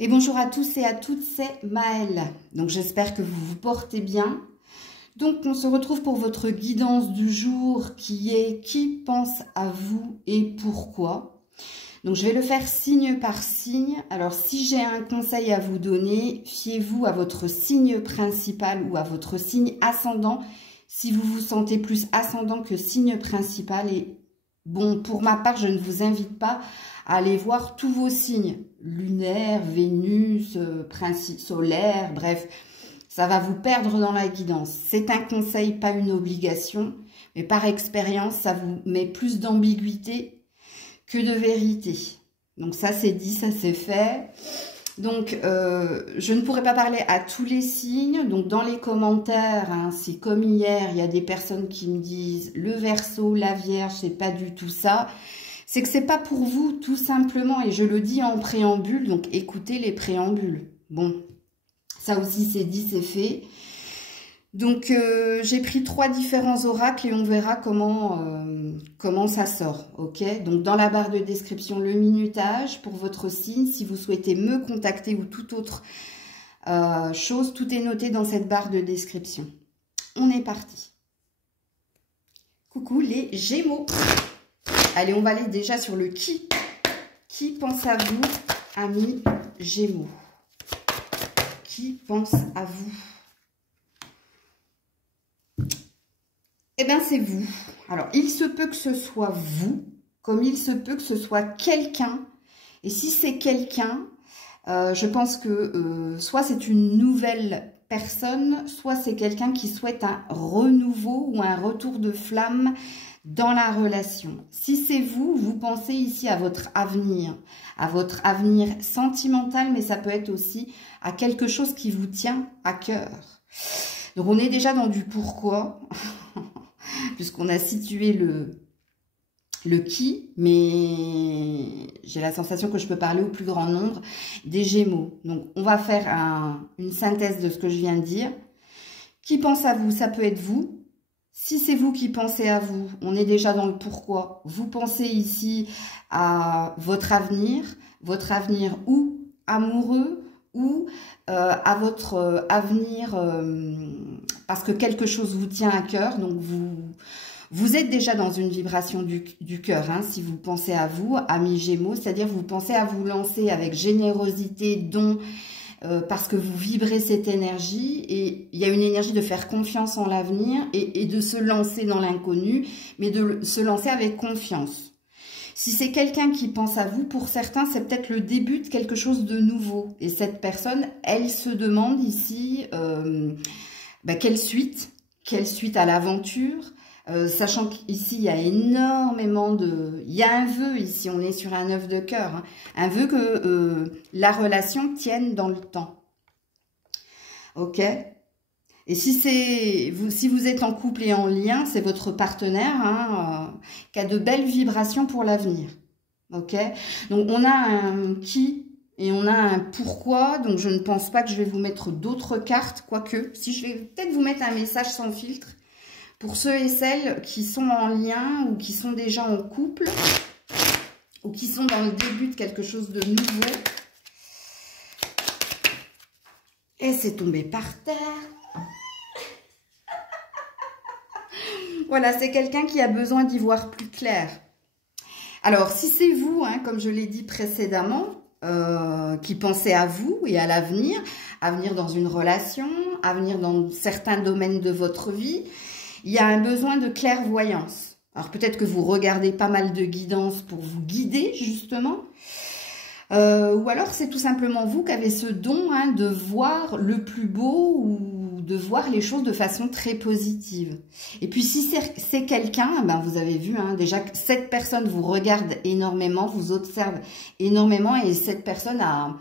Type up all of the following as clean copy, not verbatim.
Et bonjour à tous et à toutes, c'est Maëlle. Donc j'espère que vous vous portez bien. Donc on se retrouve pour votre guidance du jour qui est qui pense à vous et pourquoi. Donc je vais le faire signe par signe. Alors si j'ai un conseil à vous donner, fiez-vous à votre signe principal ou à votre signe ascendant si vous vous sentez plus ascendant que signe principal. Et bon, pour ma part, je ne vous invite pas à aller voir tous vos signes, lunaire, Vénus, solaire, bref, ça va vous perdre dans la guidance. C'est un conseil, pas une obligation, mais par expérience, ça vous met plus d'ambiguïté que de vérité. Donc ça, c'est dit, ça c'est fait. Donc, je ne pourrai pas parler à tous les signes. Donc, dans les commentaires, hein, c'est comme hier, il y a des personnes qui me disent le Verseau, la Vierge, c'est pas du tout ça. C'est que c'est pas pour vous, tout simplement. Et je le dis en préambule, donc écoutez les préambules. Bon, ça aussi c'est dit, c'est fait. Donc, j'ai pris 3 différents oracles et on verra comment ça sort, ok? Donc, dans la barre de description, le minutage pour votre signe. Si vous souhaitez me contacter ou toute autre chose, tout est noté dans cette barre de description. On est parti. Coucou les Gémeaux. Allez, on va aller déjà sur le qui. Qui pense à vous, amis Gémeaux? Qui pense à vous? Eh bien, c'est vous. Alors, il se peut que ce soit vous, comme il se peut que ce soit quelqu'un. Et si c'est quelqu'un, je pense que soit c'est une nouvelle personne, soit c'est quelqu'un qui souhaite un renouveau ou un retour de flamme dans la relation. Si c'est vous, vous pensez ici à votre avenir sentimental, mais ça peut être aussi à quelque chose qui vous tient à cœur. Donc, on est déjà dans du pourquoi. Puisqu'on a situé le qui, mais j'ai la sensation que je peux parler au plus grand nombre des Gémeaux. Donc, on va faire une synthèse de ce que je viens de dire. Qui pense à vous? Ça peut être vous. Si c'est vous qui pensez à vous, on est déjà dans le pourquoi. Vous pensez ici à votre avenir ou amoureux, ou à votre avenir parce que quelque chose vous tient à cœur. Donc vous êtes déjà dans une vibration du cœur, hein, si vous pensez à vous, amis Gémeaux, c'est-à-dire vous pensez à vous lancer avec générosité, don, parce que vous vibrez cette énergie, et il y a une énergie de faire confiance en l'avenir et de se lancer dans l'inconnu, mais de se lancer avec confiance. Si c'est quelqu'un qui pense à vous, pour certains, c'est peut-être le début de quelque chose de nouveau. Et cette personne, elle se demande ici quelle suite à l'aventure, sachant qu'ici, il y a énormément de... Il y a un vœu ici, on est sur un œuf de cœur, hein, un vœu que la relation tienne dans le temps. Ok ? Et si vous êtes en couple et en lien, c'est votre partenaire, hein, qui a de belles vibrations pour l'avenir. Ok? Donc, on a un qui et on a un pourquoi. Donc, je ne pense pas que je vais vous mettre d'autres cartes, quoique. Si je vais peut-être vous mettre un message sans filtre pour ceux et celles qui sont en lien ou qui sont déjà en couple ou qui sont dans le début de quelque chose de nouveau. Et c'est tombé par terre. Voilà, c'est quelqu'un qui a besoin d'y voir plus clair. Alors, si c'est vous, hein, comme je l'ai dit précédemment, qui pensez à vous et à l'avenir dans une relation, avenir dans certains domaines de votre vie, il y a un besoin de clairvoyance. Alors, peut-être que vous regardez pas mal de guidance pour vous guider, justement. Ou alors, c'est tout simplement vous qui avez ce don, hein, de voir le plus beau ou de voir les choses de façon très positive. Et puis, si c'est quelqu'un, ben, vous avez vu, hein, déjà que cette personne vous regarde énormément, vous observe énormément, et cette personne a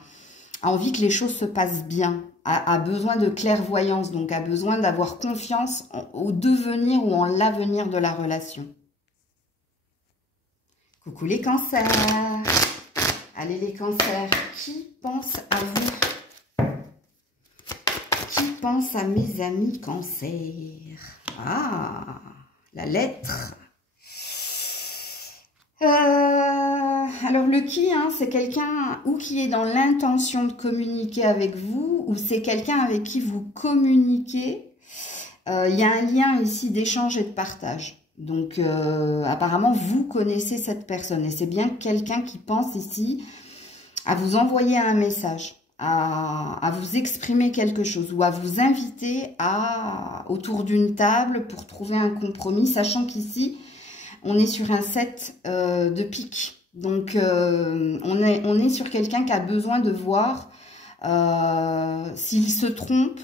envie que les choses se passent bien, a besoin de clairvoyance, donc a besoin d'avoir confiance au devenir ou en l'avenir de la relation. Coucou les cancers. Allez les cancers, qui pense à vous? Qui pense à mes amis cancers? Ah, la lettre. Alors le qui, hein, c'est quelqu'un ou qui est dans l'intention de communiquer avec vous, ou c'est quelqu'un avec qui vous communiquez. Il y a un lien ici d'échange et de partage. Donc apparemment vous connaissez cette personne et c'est bien quelqu'un qui pense ici à vous envoyer un message, à vous exprimer quelque chose ou à vous inviter autour d'une table pour trouver un compromis, sachant qu'ici on est sur un 7 de pique. Donc, on est sur quelqu'un qui a besoin de voir s'il se trompe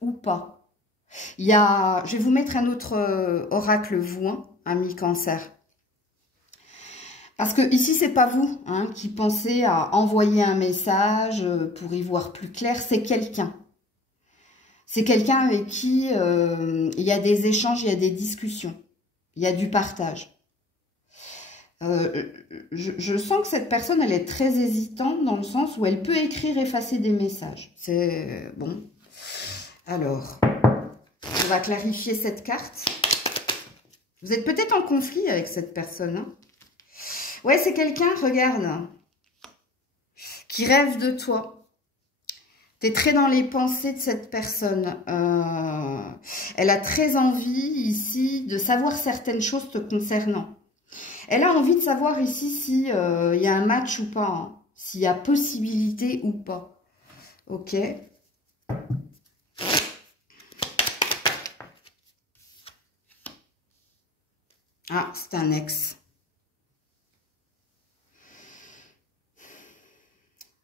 ou pas. Je vais vous mettre un autre oracle vous, hein, ami Cancer. Parce que ici, c'est pas vous hein, qui pensez à envoyer un message pour y voir plus clair, c'est quelqu'un. C'est quelqu'un avec qui il y a des échanges, il y a des discussions, il y a du partage. Je sens que cette personne, elle est très hésitante dans le sens où elle peut écrire, effacer des messages. C'est bon. Alors, on va clarifier cette carte. Vous êtes peut-être en conflit avec cette personne. Hein. Ouais, c'est quelqu'un, regarde, qui rêve de toi. Tu es très dans les pensées de cette personne. Elle a très envie ici de savoir certaines choses te concernant. Elle a envie de savoir ici s'il y a un match ou pas, hein, s'il y a possibilité ou pas. Ok. Ah, c'est un ex.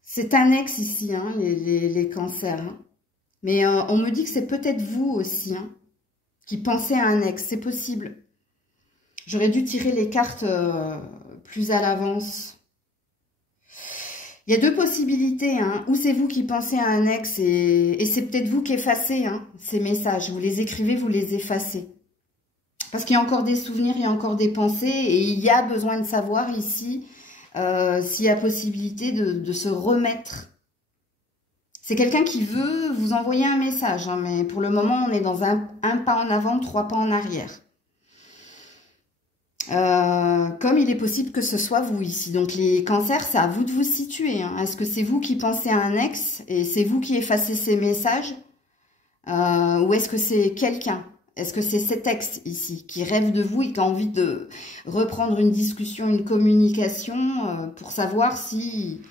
C'est un ex ici, hein, les cancers. Hein. Mais on me dit que c'est peut-être vous aussi, hein, qui pensez à un ex. C'est possible. J'aurais dû tirer les cartes plus à l'avance. Il y a deux possibilités. Hein. Ou c'est vous qui pensez à un ex et c'est peut-être vous qui effacez hein, ces messages. Vous les écrivez, vous les effacez. Parce qu'il y a encore des souvenirs, il y a encore des pensées. Et il y a besoin de savoir ici s'il y a possibilité de se remettre. C'est quelqu'un qui veut vous envoyer un message. Hein, mais pour le moment, on est dans un pas en avant, 3 pas en arrière. Comme il est possible que ce soit vous ici. Donc les cancers, c'est à vous de vous situer. Hein. Est-ce que c'est vous qui pensez à un ex et c'est vous qui effacez ces messages ou est-ce que c'est quelqu'un? Est-ce que c'est cet ex ici qui rêve de vous et qui a envie de reprendre une discussion, une communication pour savoir si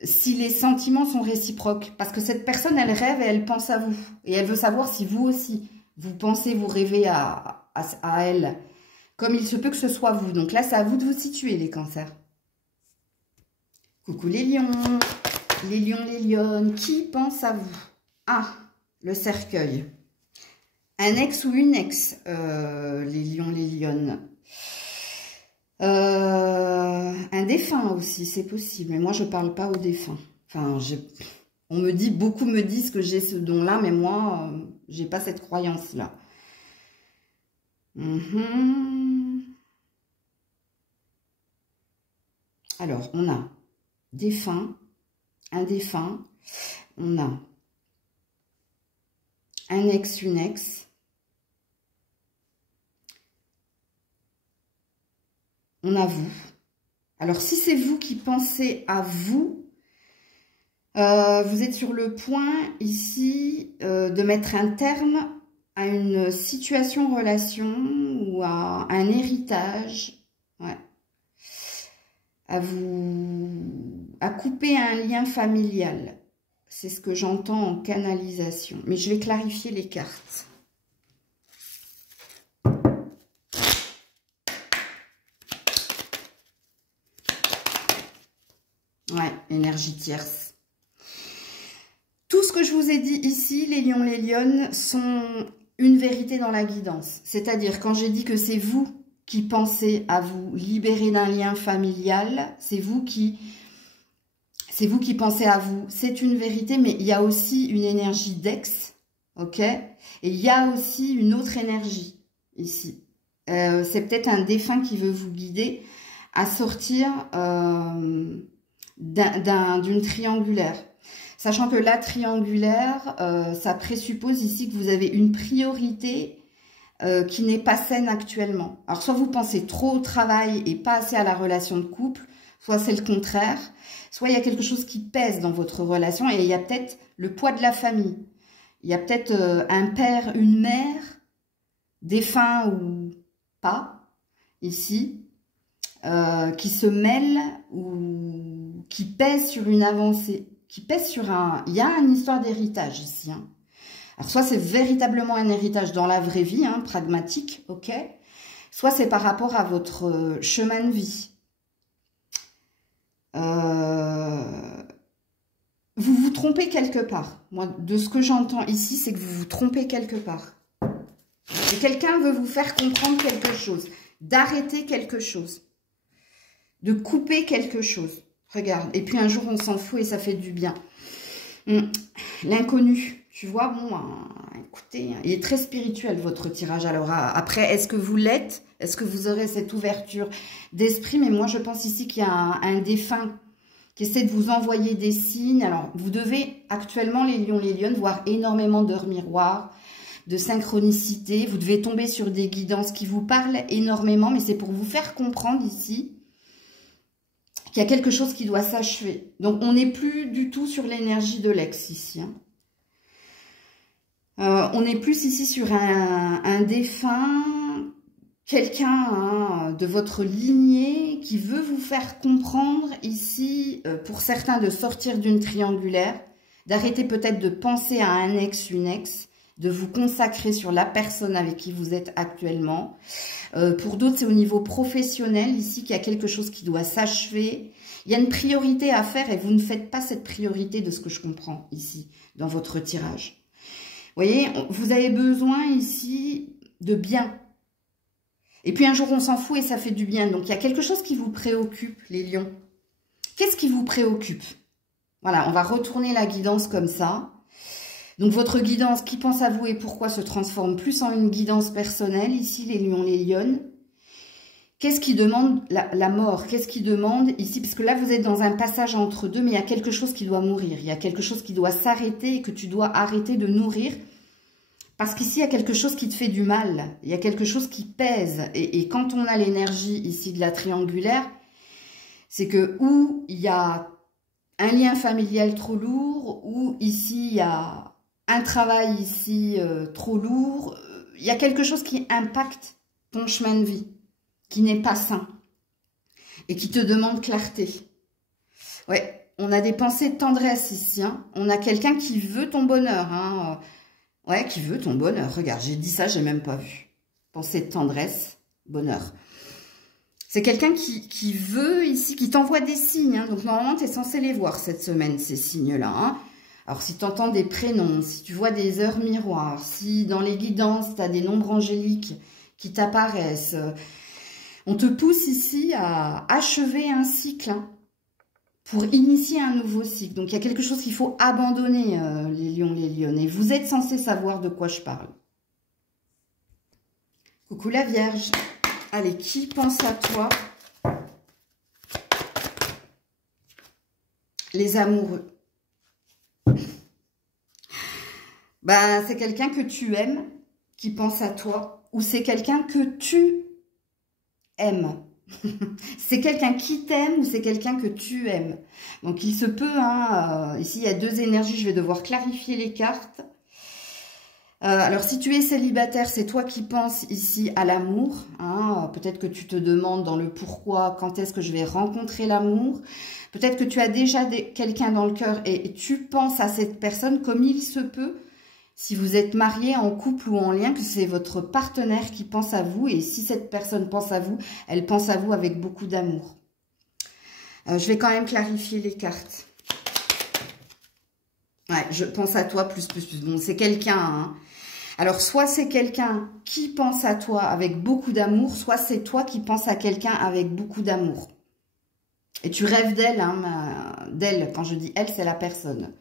les sentiments sont réciproques? Parce que cette personne, elle rêve et elle pense à vous. Et elle veut savoir si vous aussi, vous pensez, vous rêvez à elle. Comme il se peut que ce soit vous. Donc là, c'est à vous de vous situer, les cancers. Coucou les lions, les lions, les lionnes. Qui pense à vous? Ah, le cercueil. Un ex ou une ex, les lions, les lionnes. Un défunt aussi, c'est possible. Mais moi, je ne parle pas aux défunts. Enfin, on me dit, beaucoup me disent que j'ai ce don-là, mais moi, j'ai pas cette croyance-là. Alors, on a défunt, un défunt, on a un ex, une ex, on a vous. Alors, si c'est vous qui pensez à vous, vous êtes sur le point ici de mettre un terme à une situation, relation ou à un héritage, ouais. À couper un lien familial. C'est ce que j'entends en canalisation. Mais je vais clarifier les cartes. Ouais, énergie tierce. Tout ce que je vous ai dit ici, les lions, les lionnes, sont une vérité dans la guidance. C'est-à-dire, quand j'ai dit que c'est vous qui pensez à vous libérer d'un lien familial, c'est vous qui pensez à vous. C'est une vérité, mais il y a aussi une énergie d'ex, ok? Et il y a aussi une autre énergie ici. C'est peut-être un défunt qui veut vous guider à sortir d'une triangulaire. Sachant que la triangulaire, ça présuppose ici que vous avez une priorité qui n'est pas saine actuellement. Alors, soit vous pensez trop au travail et pas assez à la relation de couple, soit c'est le contraire, soit il y a quelque chose qui pèse dans votre relation et il y a peut-être le poids de la famille. Il y a peut-être un père, une mère, défunt ou pas, ici, qui se mêle ou qui pèse sur une avancée, qui pèse sur un... Il y a une histoire d'héritage ici. Hein. Alors, soit c'est véritablement un héritage dans la vraie vie, hein, pragmatique, ok, soit c'est par rapport à votre chemin de vie. Vous vous trompez quelque part. Moi, de ce que j'entends ici, c'est que vous vous trompez quelque part. Et quelqu'un veut vous faire comprendre quelque chose, d'arrêter quelque chose, de couper quelque chose. Regarde, et puis un jour, on s'en fout et ça fait du bien. L'inconnu, tu vois, bon, écoutez, il est très spirituel, votre tirage. Alors, après, est-ce que vous l'êtes? Est-ce que vous aurez cette ouverture d'esprit? Mais moi, je pense ici qu'il y a un défunt qui essaie de vous envoyer des signes. Alors, vous devez actuellement, les lions, les lionnes, voir énormément d'heures miroirs, de synchronicité. Vous devez tomber sur des guidances qui vous parlent énormément, mais c'est pour vous faire comprendre ici qu'il y a quelque chose qui doit s'achever. Donc, on n'est plus du tout sur l'énergie de l'ex ici. Hein. On est plus ici sur un défunt, quelqu'un hein, de votre lignée qui veut vous faire comprendre ici, pour certains, de sortir d'une triangulaire, d'arrêter peut-être de penser à un ex, une ex, de vous consacrer sur la personne avec qui vous êtes actuellement. Pour d'autres, c'est au niveau professionnel, ici, qu'il y a quelque chose qui doit s'achever. Il y a une priorité à faire et vous ne faites pas cette priorité de ce que je comprends ici, dans votre tirage. Vous voyez, vous avez besoin ici de bien. Et puis un jour, on s'en fout et ça fait du bien. Donc, il y a quelque chose qui vous préoccupe, les lions. Qu'est-ce qui vous préoccupe? Voilà, on va retourner la guidance comme ça. Donc, votre guidance, qui pense à vous et pourquoi, se transforme plus en une guidance personnelle. Ici, les lions, les lionnes. Qu'est-ce qui demande la mort? Qu'est-ce qui demande ici? Parce que là, vous êtes dans un passage entre deux, mais il y a quelque chose qui doit mourir. Il y a quelque chose qui doit s'arrêter et que tu dois arrêter de nourrir. Parce qu'ici, il y a quelque chose qui te fait du mal. Il y a quelque chose qui pèse. Et quand on a l'énergie ici de la triangulaire, c'est que ou il y a un lien familial trop lourd, ou ici, il y a un travail ici trop lourd. Il y a quelque chose qui impacte ton chemin de vie, qui n'est pas sain et qui te demande clarté. Ouais, on a des pensées de tendresse ici. Hein. On a quelqu'un qui veut ton bonheur. Hein. Ouais, qui veut ton bonheur. Regarde, j'ai dit ça, j'ai même pas vu. Pensée de tendresse, bonheur. C'est quelqu'un qui veut ici, qui t'envoie des signes. Hein. Donc, normalement, tu es censé les voir cette semaine, ces signes-là. Hein. Alors, si tu entends des prénoms, si tu vois des heures miroirs, si dans les guidances, tu as des nombres angéliques qui t'apparaissent, on te pousse ici à achever un cycle hein, pour initier un nouveau cycle. Donc, il y a quelque chose qu'il faut abandonner, les lions, les lionnes. Et vous êtes censés savoir de quoi je parle. Coucou la Vierge. Allez, qui pense à toi? Les amoureux. Ben, c'est quelqu'un que tu aimes, qui pense à toi, ou c'est quelqu'un que tu aimes. C'est quelqu'un qui t'aime ou c'est quelqu'un que tu aimes. Donc, il se peut, hein, ici, il y a deux énergies, je vais devoir clarifier les cartes. Alors, si tu es célibataire, c'est toi qui penses ici à l'amour. Hein. Peut-être que tu te demandes dans le pourquoi, quand est-ce que je vais rencontrer l'amour. Peut-être que tu as déjà quelqu'un dans le cœur et tu penses à cette personne comme il se peut. Si vous êtes marié, en couple ou en lien, que c'est votre partenaire qui pense à vous. Et si cette personne pense à vous, elle pense à vous avec beaucoup d'amour. Je vais quand même clarifier les cartes. Ouais, je pense à toi plus. Bon, c'est quelqu'un... Hein. Alors, soit c'est quelqu'un qui pense à toi avec beaucoup d'amour, soit c'est toi qui penses à quelqu'un avec beaucoup d'amour. Et tu rêves d'elle, hein, d'elle. Quand je dis elle, c'est la personne.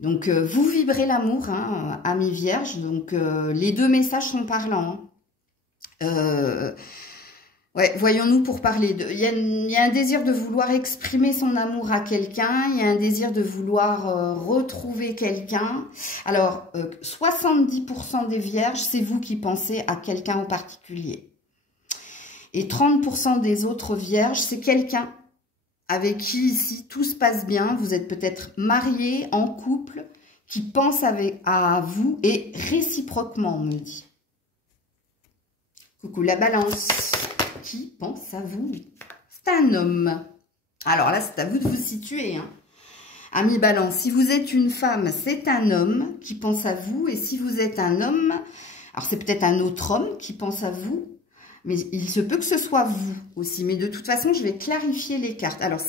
Donc, vous vibrez l'amour, hein, amis vierges. Donc, les deux messages sont parlants. Ouais, voyons-nous pour parler de... Il y a un désir de vouloir exprimer son amour à quelqu'un. Il y a un désir de vouloir retrouver quelqu'un. Alors, 70% des vierges, c'est vous qui pensez à quelqu'un en particulier. Et 30% des autres vierges, c'est quelqu'un avec qui ici tout se passe bien. Vous êtes peut-être marié, en couple, qui pense à vous et réciproquement, on me dit. Coucou la balance, qui pense à vous? C'est un homme. Alors là, c'est à vous de vous situer, hein. Ami balance, si vous êtes une femme, c'est un homme qui pense à vous. Et si vous êtes un homme, alors c'est peut-être un autre homme qui pense à vous. Mais il se peut que ce soit vous aussi. Mais de toute façon, je vais clarifier les cartes. Alors,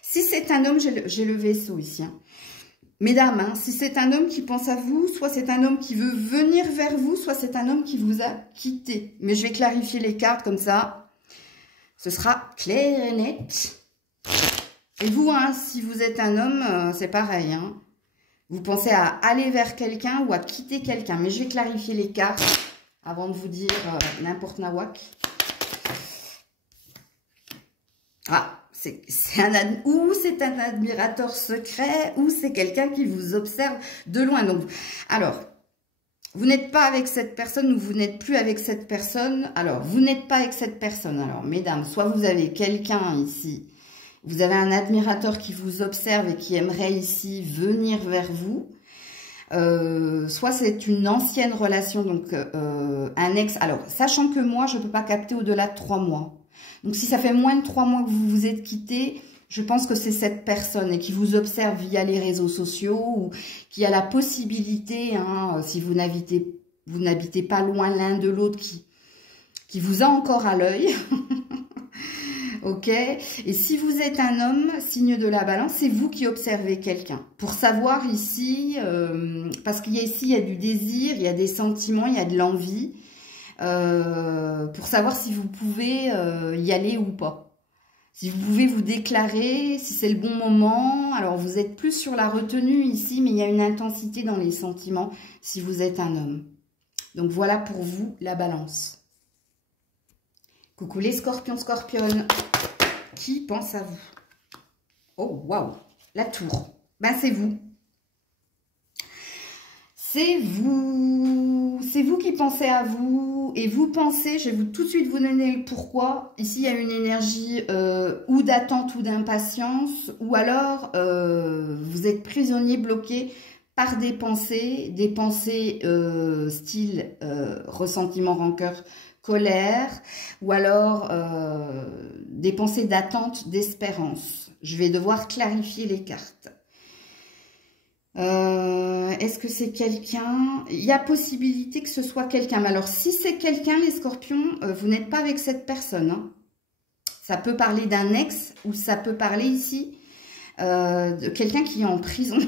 si c'est un homme, j'ai le vaisseau ici, hein. Mesdames, hein, si c'est un homme qui pense à vous, soit c'est un homme qui veut venir vers vous, soit c'est un homme qui vous a quitté. Mais je vais clarifier les cartes comme ça. Ce sera clair et net. Et vous, hein, si vous êtes un homme, c'est pareil, hein. Vous pensez à aller vers quelqu'un ou à quitter quelqu'un. Mais je vais clarifier les cartes avant de vous dire n'importe nawak. Ah, c'est un admirateur secret ou c'est quelqu'un qui vous observe de loin. Donc, alors, vous n'êtes pas avec cette personne ou vous n'êtes plus avec cette personne. Alors, vous n'êtes pas avec cette personne. Alors, mesdames, soit vous avez quelqu'un ici. Vous avez un admirateur qui vous observe et qui aimerait ici venir vers vous. Soit c'est une ancienne relation, donc un ex. Alors, sachant que moi, je ne peux pas capter au-delà de 3 mois. Donc, si ça fait moins de 3 mois que vous vous êtes quittés, je pense que c'est cette personne et qui vous observe via les réseaux sociaux ou qui a la possibilité, hein, si vous n'habitez pas loin l'un de l'autre, qui vous a encore à l'œil. Ok, et si vous êtes un homme, signe de la balance, c'est vous qui observez quelqu'un. Pour savoir ici, parce qu'il y a ici, il y a du désir, il y a des sentiments, il y a de l'envie. Pour savoir si vous pouvez y aller ou pas. Si vous pouvez vous déclarer, si c'est le bon moment. Alors, vous êtes plus sur la retenue ici, mais il y a une intensité dans les sentiments si vous êtes un homme. Donc, voilà pour vous, la balance. Coucou les scorpions, scorpionnes. Qui pense à vous? Oh, waouh! La tour. Ben, c'est vous. C'est vous. C'est vous qui pensez à vous. Et vous pensez, je vais tout de suite vous donner le pourquoi. Ici, il y a une énergie ou d'attente ou d'impatience. Ou alors, vous êtes prisonnier, bloqué par des pensées style ressentiment, rancœur, colère, ou alors des pensées d'attente, d'espérance. Je vais devoir clarifier les cartes. Est-ce que c'est quelqu'un? Il y a possibilité que ce soit quelqu'un. Mais alors, si c'est quelqu'un, les scorpions, vous n'êtes pas avec cette personne, hein. Ça peut parler d'un ex ou ça peut parler ici de quelqu'un qui est en prison.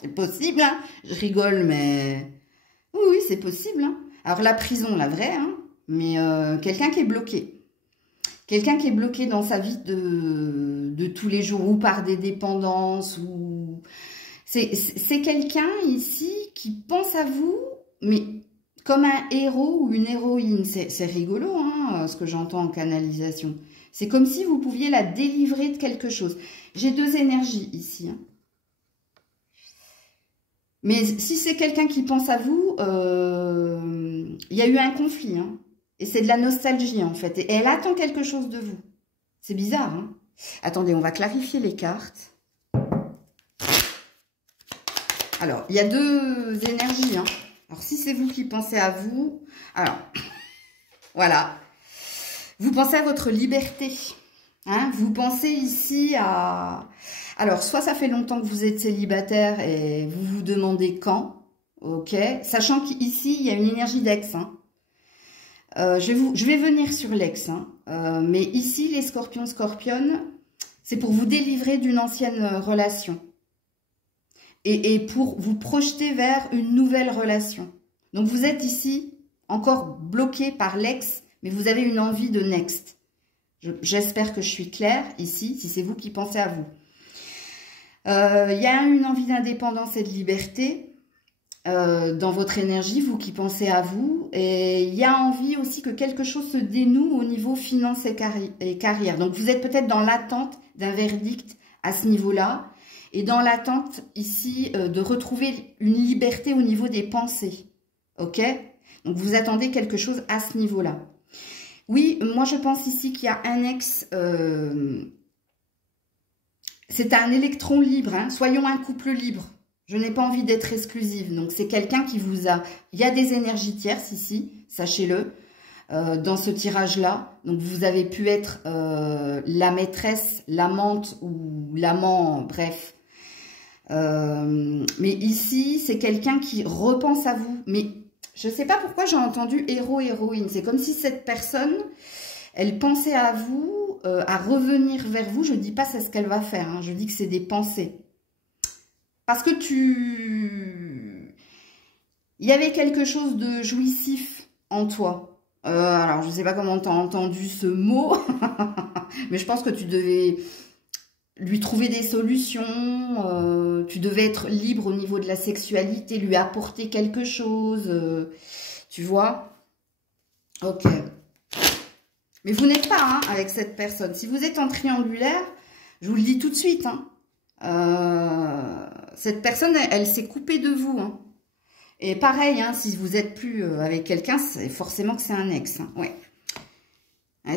C'est possible, hein. Je rigole, mais... Oui, c'est possible, hein. Alors, la prison, la vraie, hein, mais quelqu'un qui est bloqué. Quelqu'un qui est bloqué dans sa vie de tous les jours, ou par des dépendances, ou... C'est quelqu'un ici qui pense à vous, mais comme un héros ou une héroïne. C'est rigolo, hein, ce que j'entends en canalisation. C'est comme si vous pouviez la délivrer de quelque chose. J'ai 2 énergies ici, hein. Mais si c'est quelqu'un qui pense à vous, il y a eu un conflit, hein, et c'est de la nostalgie en fait. Et elle attend quelque chose de vous. C'est bizarre, hein. Attendez, on va clarifier les cartes. Alors, il y a 2 énergies, hein. Alors, si c'est vous qui pensez à vous, alors, voilà. Vous pensez à votre liberté, hein. Vous pensez ici à... Alors, soit ça fait longtemps que vous êtes célibataire et vous vous demandez quand, ok, sachant qu'ici, il y a une énergie d'ex, hein. Je vais venir sur l'ex, hein. Mais ici, les scorpions, scorpionnes, c'est pour vous délivrer d'une ancienne relation. Et pour vous projeter vers une nouvelle relation. Donc, vous êtes ici encore bloqué par l'ex, mais vous avez une envie de next. J'espère que je suis claire ici, si c'est vous qui pensez à vous. Il y a une envie d'indépendance et de liberté dans votre énergie, vous qui pensez à vous. Et il y a envie aussi que quelque chose se dénoue au niveau finance et carrière. Donc, vous êtes peut-être dans l'attente d'un verdict à ce niveau-là. Et dans l'attente ici de retrouver une liberté au niveau des pensées. Ok? Donc, vous attendez quelque chose à ce niveau-là. Oui, moi je pense ici qu'il y a un ex, c'est un électron libre, hein. Soyons un couple libre. Je n'ai pas envie d'être exclusive, donc c'est quelqu'un qui vous a... Il y a des énergies tierces ici, sachez-le, dans ce tirage-là. Donc vous avez pu être la maîtresse, l'amante ou l'amant, bref. Mais ici, c'est quelqu'un qui repense à vous. Mais je ne sais pas pourquoi j'ai entendu héros-héroïne. C'est comme si cette personne, elle pensait à vous, à revenir vers vous. Je ne dis pas c'est ce qu'elle va faire, hein. Je dis que c'est des pensées. Parce que il y avait quelque chose de jouissif en toi. Alors, je ne sais pas comment tu as entendu ce mot, mais je pense que tu devais lui trouver des solutions, tu devais être libre au niveau de la sexualité, lui apporter quelque chose, tu vois? Ok. Mais vous n'êtes pas hein, avec cette personne. Si vous êtes en triangulaire, je vous le dis tout de suite, hein, cette personne, elle s'est coupée de vous. Hein. Et pareil, hein, si vous n'êtes plus avec quelqu'un, c'est forcément que c'est un ex. Hein, ouais.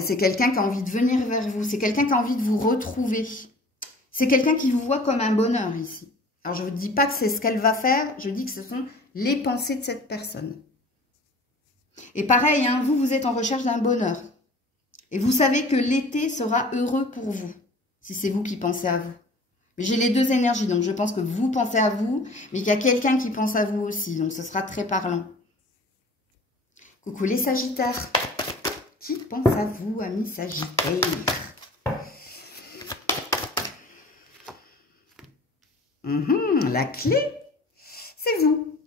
C'est quelqu'un qui a envie de venir vers vous. C'est quelqu'un qui a envie de vous retrouver. C'est quelqu'un qui vous voit comme un bonheur ici. Alors, je ne dis pas que c'est ce qu'elle va faire. Je dis que ce sont les pensées de cette personne. Et pareil, hein, vous êtes en recherche d'un bonheur. Et vous savez que l'été sera heureux pour vous. Si c'est vous qui pensez à vous. Mais j'ai les deux énergies. Donc, je pense que vous pensez à vous. Mais qu'il y a quelqu'un qui pense à vous aussi. Donc, ce sera très parlant. Coucou les Sagittaires. Qui pense à vous, amis Sagittaires? La clé, c'est vous.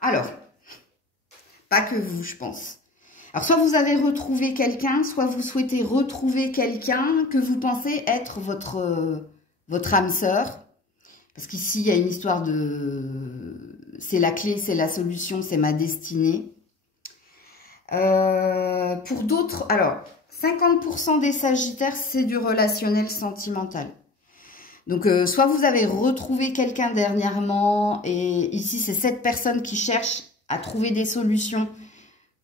Alors, pas que vous, je pense. Alors, soit vous avez retrouvé quelqu'un, soit vous souhaitez retrouver quelqu'un que vous pensez être votre âme sœur. Parce qu'ici, il y a une histoire de... C'est la clé, c'est la solution, c'est ma destinée. Pour d'autres, alors, 50% des Sagittaires, c'est du relationnel sentimental. Donc, soit vous avez retrouvé quelqu'un dernièrement, et ici, c'est cette personne qui cherche à trouver des solutions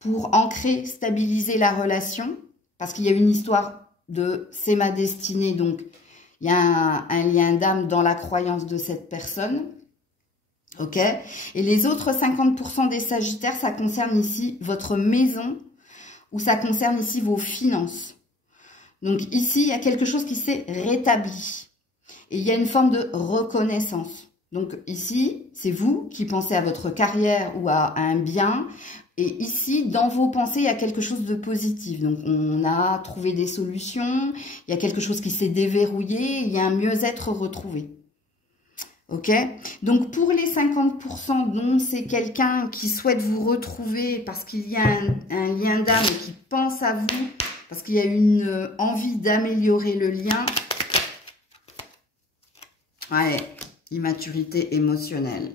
pour ancrer, stabiliser la relation, parce qu'il y a une histoire de « c'est ma destinée », donc il y a un lien d'âme dans la croyance de cette personne. Ok. Et les autres 50% des Sagittaires, ça concerne ici votre maison, ou ça concerne ici vos finances. Donc ici, il y a quelque chose qui s'est rétabli. Et il y a une forme de reconnaissance. Donc ici, c'est vous qui pensez à votre carrière ou à un bien. Et ici, dans vos pensées, il y a quelque chose de positif. Donc on a trouvé des solutions, il y a quelque chose qui s'est déverrouillé, il y a un mieux-être retrouvé. Ok? Donc pour les 50% dont c'est quelqu'un qui souhaite vous retrouver parce qu'il y a un lien d'âme et qui pense à vous, parce qu'il y a une envie d'améliorer le lien. Ouais, immaturité émotionnelle.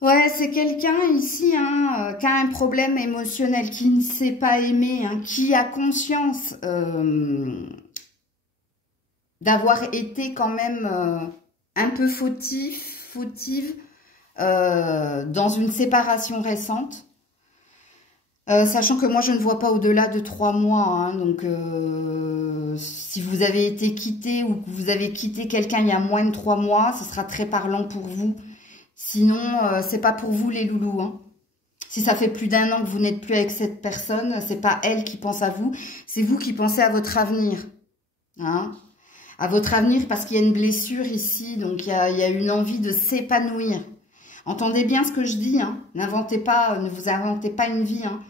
Ouais, c'est quelqu'un ici hein, qui a un problème émotionnel, qui ne sait pas aimer, hein, qui a conscience d'avoir été quand même un peu fautive dans une séparation récente. Sachant que moi, je ne vois pas au-delà de 3 mois. Hein, donc, si vous avez été quitté ou que vous avez quitté quelqu'un il y a moins de 3 mois, ce sera très parlant pour vous. Sinon, c'est pas pour vous les loulous. Hein. Si ça fait plus d'1 an que vous n'êtes plus avec cette personne, c'est pas elle qui pense à vous, c'est vous qui pensez à votre avenir. Hein, à votre avenir parce qu'il y a une blessure ici, donc il y a une envie de s'épanouir. Entendez bien ce que je dis. Hein. N'inventez pas, ne vous inventez pas une vie. Hein.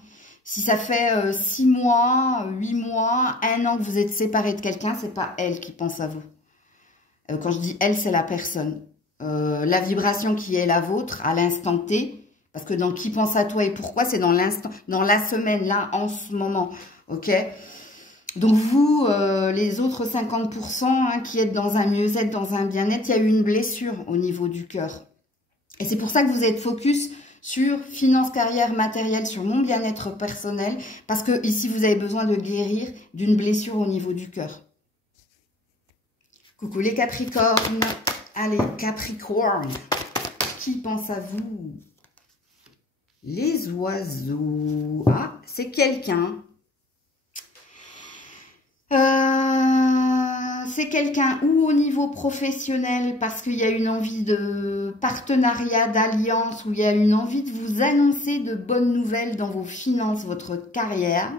Si ça fait 6 mois, 8 mois, 1 an que vous êtes séparé de quelqu'un, c'est pas elle qui pense à vous. Quand je dis elle, c'est la personne. La vibration qui est la vôtre à l'instant T, parce que dans qui pense à toi et pourquoi, c'est dans l'instant, dans la semaine, là, en ce moment. Ok? Donc vous, les autres 50% hein, qui êtes dans un mieux-être, dans un bien-être, il y a eu une blessure au niveau du cœur. Et c'est pour ça que vous êtes focus sur finance, carrière, matériel, sur mon bien-être personnel. Parce que ici, vous avez besoin de guérir d'une blessure au niveau du cœur. Coucou les Capricornes. Allez, Capricorne. Qui pense à vous? Les oiseaux. Ah, c'est quelqu'un. C'est quelqu'un ou au niveau professionnel parce qu'il y a une envie de partenariat, d'alliance, ou il y a une envie de vous annoncer de bonnes nouvelles dans vos finances, votre carrière.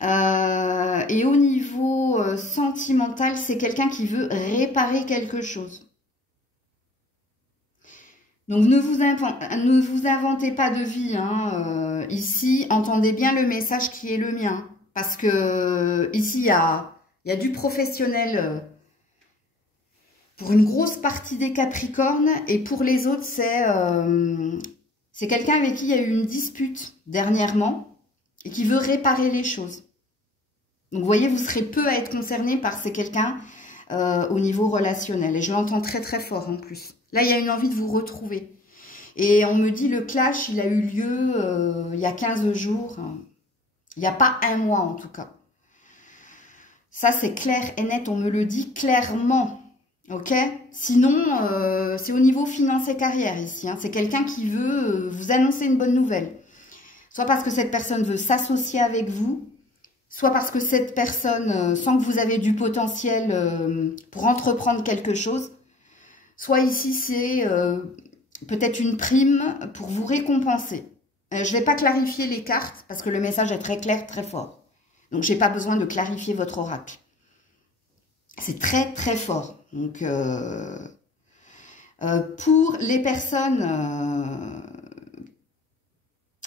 Et au niveau sentimental, c'est quelqu'un qui veut réparer quelque chose. Donc ne vous inventez pas de vie. Hein. Ici, entendez bien le message qui est le mien. Parce que ici, il y a du professionnel pour une grosse partie des Capricornes. Et pour les autres, c'est quelqu'un avec qui il y a eu une dispute dernièrement et qui veut réparer les choses. Donc, vous voyez, vous serez peu à être concerné par ces quelqu'un au niveau relationnel. Et je l'entends très, très fort en plus. Là, il y a une envie de vous retrouver. Et on me dit, le clash, il a eu lieu il y a 15 jours. Il n'y a pas un mois, en tout cas. Ça, c'est clair et net. On me le dit clairement. Ok? Sinon, c'est au niveau finance et carrière ici. Hein. C'est quelqu'un qui veut vous annoncer une bonne nouvelle. Soit parce que cette personne veut s'associer avec vous, soit parce que cette personne sent que vous avez du potentiel pour entreprendre quelque chose. Soit ici, c'est peut-être une prime pour vous récompenser. Je ne vais pas clarifier les cartes parce que le message est très clair, très fort. Donc, je n'ai pas besoin de clarifier votre oracle. C'est très, très fort. Donc, pour les personnes...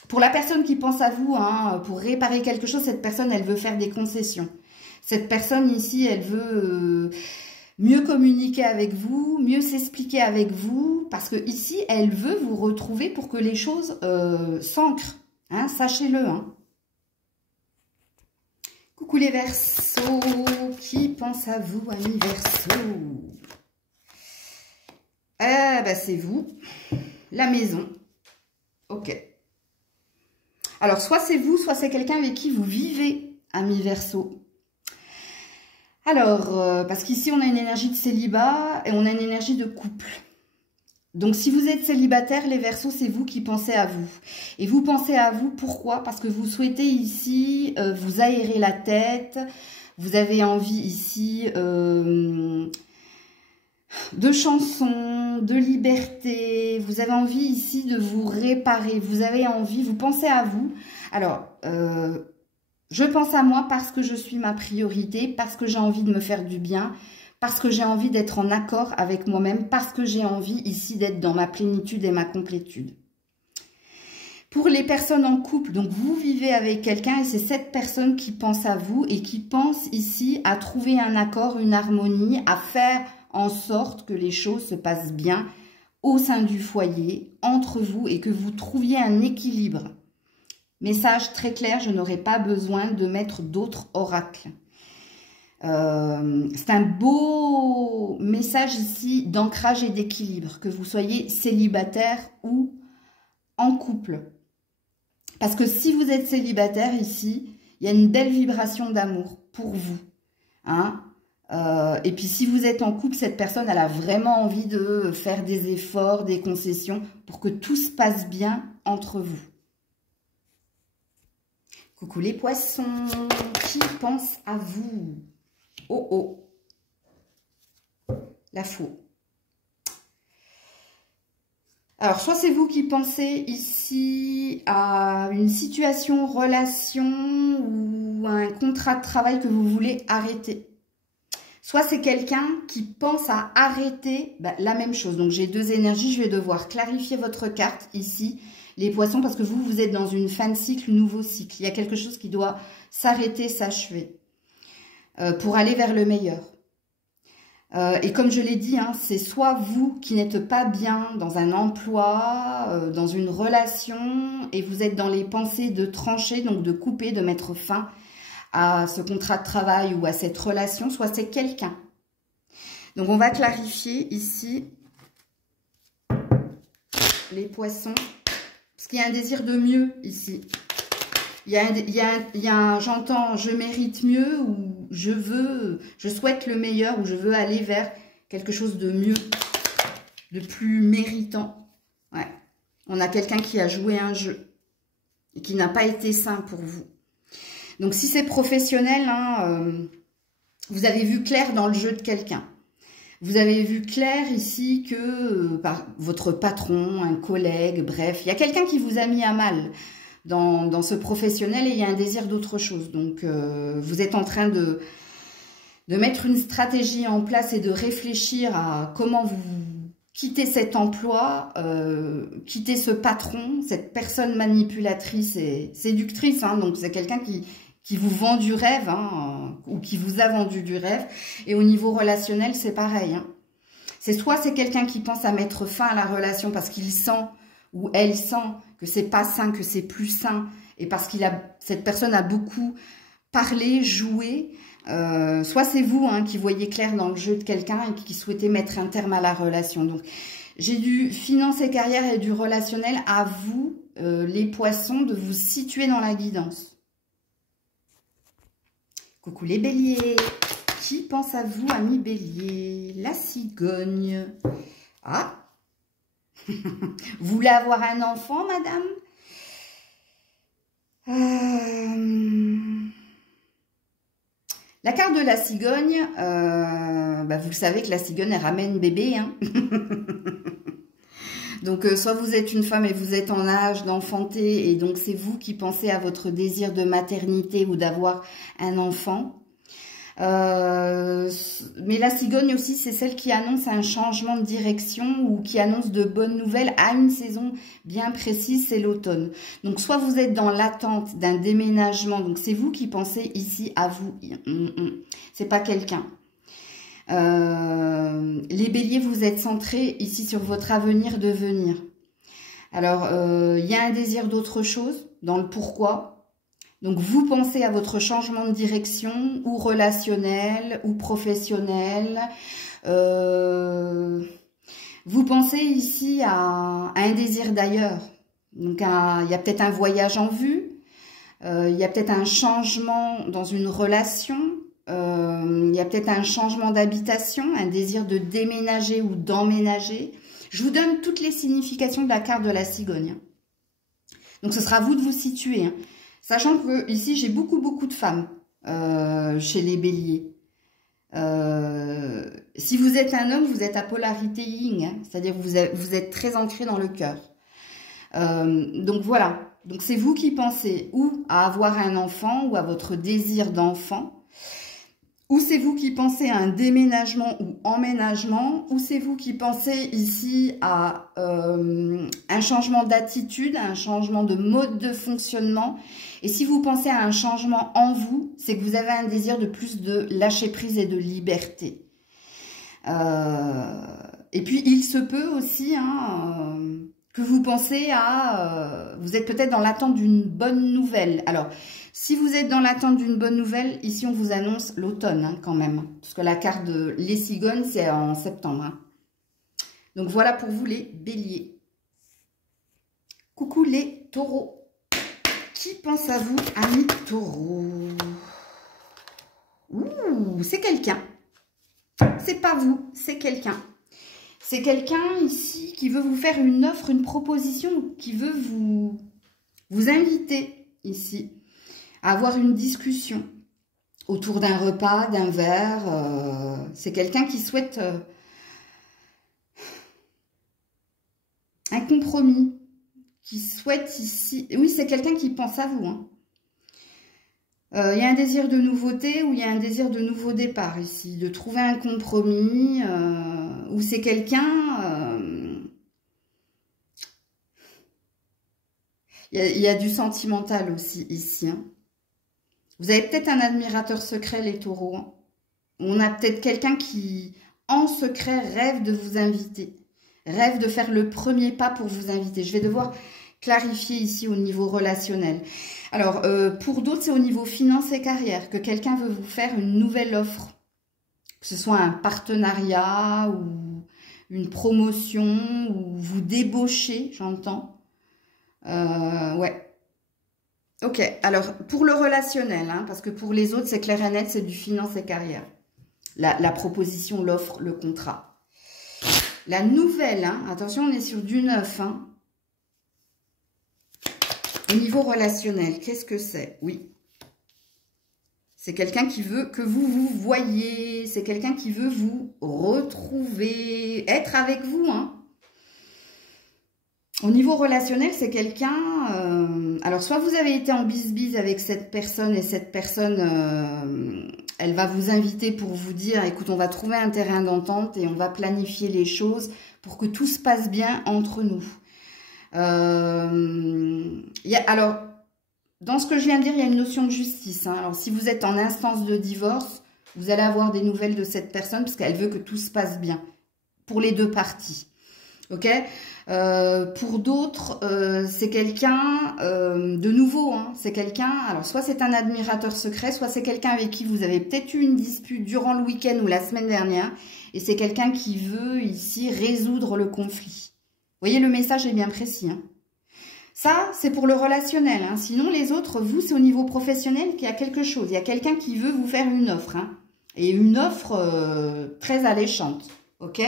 pour la personne qui pense à vous, hein, pour réparer quelque chose, cette personne, elle veut faire des concessions. Cette personne ici, elle veut mieux communiquer avec vous, mieux s'expliquer avec vous, parce que ici, elle veut vous retrouver pour que les choses s'ancrent. Hein, sachez-le. Hein. Coucou les Verseaux, qui pense à vous, amis Verseaux? Ben c'est vous, la maison. Ok. Alors, soit c'est vous, soit c'est quelqu'un avec qui vous vivez, amis Verseaux. Alors, parce qu'ici, on a une énergie de célibat et on a une énergie de couple. Donc, si vous êtes célibataire, les Verseaux, c'est vous qui pensez à vous. Et vous pensez à vous, pourquoi? Parce que vous souhaitez ici vous aérer la tête. Vous avez envie ici de chansons, de liberté. Vous avez envie ici de vous réparer. Vous avez envie, vous pensez à vous. Alors, je pense à moi parce que je suis ma priorité, parce que j'ai envie de me faire du bien, parce que j'ai envie d'être en accord avec moi-même, parce que j'ai envie ici d'être dans ma plénitude et ma complétude. Pour les personnes en couple, donc vous vivez avec quelqu'un et c'est cette personne qui pense à vous et qui pense ici à trouver un accord, une harmonie, à faire en sorte que les choses se passent bien au sein du foyer, entre vous et que vous trouviez un équilibre. Message très clair, je n'aurai pas besoin de mettre d'autres oracles. C'est un beau message ici d'ancrage et d'équilibre, que vous soyez célibataire ou en couple. Parce que si vous êtes célibataire ici, il y a une belle vibration d'amour pour vous. Hein? Et puis si vous êtes en couple, cette personne, elle a vraiment envie de faire des efforts, des concessions pour que tout se passe bien entre vous. Coucou les poissons, qui pense à vous? Oh oh, la faux. Alors, soit c'est vous qui pensez ici à une situation, relation ou un contrat de travail que vous voulez arrêter. Soit c'est quelqu'un qui pense à arrêter la même chose. Donc, j'ai deux énergies, je vais devoir clarifier votre carte ici. Les poissons, parce que vous êtes dans une fin de cycle, nouveau cycle. Il y a quelque chose qui doit s'arrêter, s'achever pour aller vers le meilleur. Et comme je l'ai dit, hein, c'est soit vous qui n'êtes pas bien dans un emploi, dans une relation, et vous êtes dans les pensées de trancher, donc de couper, de mettre fin à ce contrat de travail ou à cette relation, soit c'est quelqu'un. Donc on va clarifier ici les poissons. Parce qu'il y a un désir de mieux ici. Il y a j'entends, je mérite mieux ou je souhaite le meilleur ou je veux aller vers quelque chose de mieux, de plus méritant. Ouais. On a quelqu'un qui a joué un jeu et qui n'a pas été sain pour vous. Donc, si c'est professionnel, hein, vous avez vu clair dans le jeu de quelqu'un. Vous avez vu clair ici que votre patron, un collègue, bref, il y a quelqu'un qui vous a mis à mal dans ce professionnel et il y a un désir d'autre chose. Donc, vous êtes en train de mettre une stratégie en place et de réfléchir à comment vous quitter cet emploi, quitter ce patron, cette personne manipulatrice et séductrice. Hein, donc, c'est quelqu'un qui vous vend du rêve, hein, ou qui vous a vendu du rêve. Et au niveau relationnel, c'est pareil. Hein. Soit c'est quelqu'un qui pense à mettre fin à la relation parce qu'il sent ou elle sent que c'est pas sain, que c'est plus sain, et parce cette personne a beaucoup parlé, joué. Soit c'est vous hein, qui voyez clair dans le jeu de quelqu'un et qui souhaitez mettre un terme à la relation. Donc, j'ai du finance et carrière et du relationnel. À vous, les poissons, de vous situer dans la guidance. Coucou les béliers. Qui pense à vous, amis béliers? La cigogne. Ah. Vous voulez avoir un enfant, madame? La carte de la cigogne, vous savez que la cigogne, elle ramène bébé. Hein. Donc, soit vous êtes une femme et vous êtes en âge d'enfanter, et donc c'est vous qui pensez à votre désir de maternité ou d'avoir un enfant. Mais la cigogne aussi, c'est celle qui annonce un changement de direction ou qui annonce de bonnes nouvelles à une saison bien précise, c'est l'automne. Donc, soit vous êtes dans l'attente d'un déménagement, donc c'est vous qui pensez ici à vous, c'est pas quelqu'un. Les béliers, vous êtes centrés ici sur votre avenir de venir. Alors, il y a un désir d'autre chose dans le pourquoi. Donc, vous pensez à votre changement de direction, ou relationnel, ou professionnel. Vous pensez ici à un désir d'ailleurs. Donc, il y a peut-être un voyage en vue. Il y a peut-être un changement dans une relation. Il y a peut-être un changement d'habitation, un désir de déménager ou d'emménager. Je vous donne toutes les significations de la carte de la cigogne. Donc, ce sera à vous de vous situer, hein. Sachant que ici, j'ai beaucoup de femmes chez les béliers. Si vous êtes un homme, vous êtes à polarité yin, hein, c'est-à-dire que vous êtes très ancré dans le cœur. Donc voilà, donc c'est vous qui pensez ou à avoir un enfant ou à votre désir d'enfant, ou c'est vous qui pensez à un déménagement ou emménagement, ou c'est vous qui pensez ici à un changement d'attitude, un changement de mode de fonctionnement. Et si vous pensez à un changement en vous, c'est que vous avez un désir de plus de lâcher prise et de liberté. Et puis, il se peut aussi hein, que vous pensez à... vous êtes peut-être dans l'attente d'une bonne nouvelle. Alors, si vous êtes dans l'attente d'une bonne nouvelle, ici, on vous annonce l'automne hein, quand même. Parce que la carte de les cigognes, c'est en septembre. Hein. Donc, voilà pour vous les béliers. Coucou les taureaux. Qui pense à vous, amis taureaux? Ouh, c'est quelqu'un. C'est pas vous, c'est quelqu'un. C'est quelqu'un ici qui veut vous faire une offre, une proposition, qui veut vous inviter ici à avoir une discussion autour d'un repas, d'un verre. C'est quelqu'un qui souhaite un compromis. Qui souhaite ici... Oui, c'est quelqu'un qui pense à vous. Hein. Y a un désir de nouveauté ou il y a un désir de nouveau départ ici. De trouver un compromis ou c'est quelqu'un... Il y a du sentimental aussi ici. Hein. Vous avez peut-être un admirateur secret, les taureaux. Hein. On a peut-être quelqu'un qui, en secret, rêve de vous inviter. Rêve de faire le premier pas pour vous inviter. Je vais devoir clarifier ici au niveau relationnel. Alors, pour d'autres, c'est au niveau finance et carrière que quelqu'un veut vous faire une nouvelle offre. Que ce soit un partenariat ou une promotion ou vous débaucher, j'entends. Ouais. Ok, alors, pour le relationnel, hein, parce que pour les autres, c'est clair et net, c'est du finance et carrière. La proposition, l'offre, le contrat. La nouvelle, hein, attention, on est sur du neuf, hein. Au niveau relationnel, qu'est-ce que c'est? Oui. C'est quelqu'un qui veut que vous vous voyiez. C'est quelqu'un qui veut vous retrouver. Être avec vous, hein. Au niveau relationnel, c'est quelqu'un... alors, soit vous avez été en bise-bise avec cette personne et cette personne, elle va vous inviter pour vous dire, écoute, on va trouver un terrain d'entente et on va planifier les choses pour que tout se passe bien entre nous. Alors, dans ce que je viens de dire, il y a une notion de justice. Hein. Alors, si vous êtes en instance de divorce, vous allez avoir des nouvelles de cette personne parce qu'elle veut que tout se passe bien pour les deux parties. Ok, pour d'autres, c'est quelqu'un de nouveau, hein, c'est quelqu'un, alors soit c'est un admirateur secret, soit c'est quelqu'un avec qui vous avez peut-être eu une dispute durant le week-end ou la semaine dernière, et c'est quelqu'un qui veut ici résoudre le conflit. Vous voyez, le message est bien précis. Hein. Ça, c'est pour le relationnel. Hein. Sinon, les autres, vous, c'est au niveau professionnel qu'il y a quelque chose. Il y a quelqu'un qui veut vous faire une offre, hein, et une offre très alléchante, ok ?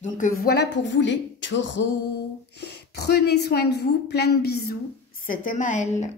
Donc, voilà pour vous les taureaux. Prenez soin de vous, plein de bisous. C'était Maëlle.